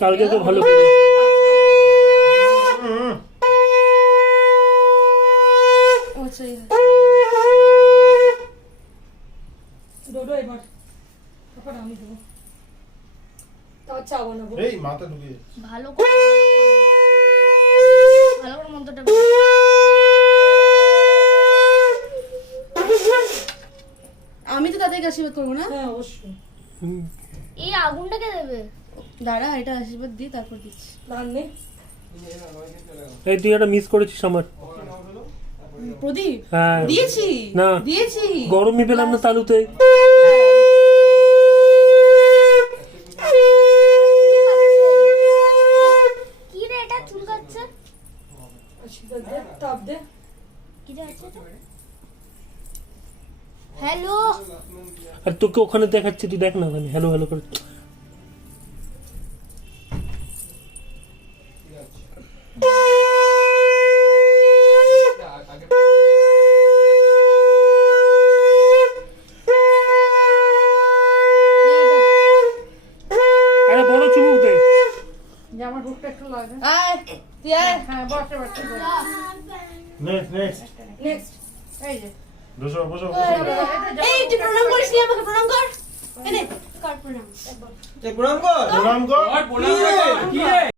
কালকে তো ভালো করে ভালো করে মন্ত্রটা আমি তো তাদেরকে আশীর্বাদ করবো না? হ্যাঁ অবশ্যই। এই আগুনটাকে দেবে দাঁড়া, এটা আশীর্বাদ দিয়ে তারপর দিচ্ছি। এই তুই একটা মিস করেছিস আমার। প্রদীপ হ্যাঁ দিয়েছি না দিয়েছি। গরমই পেলাম না তালুতে। কি রে এটা চুলকাচ্ছে আশীর্বাদ দে, তাপ দে। কি রে আছে এটা হ্যালো আর তোকে ওখানে দেখাচ্ছি, তুই দেখ না ওখানে হ্যালো হ্যালো করে। আরে বড় চুমুক দে। যে আমার বুকটা একটু লাগে। আয় তুই আয়। হ্যাঁ বসে বসে। নেক্সট নেক্সট এই যে বসো বসো এই তুই প্রণাম করিস নি আমাকে? প্রণাম কর। এনে কর প্রণাম। প্রণাম কর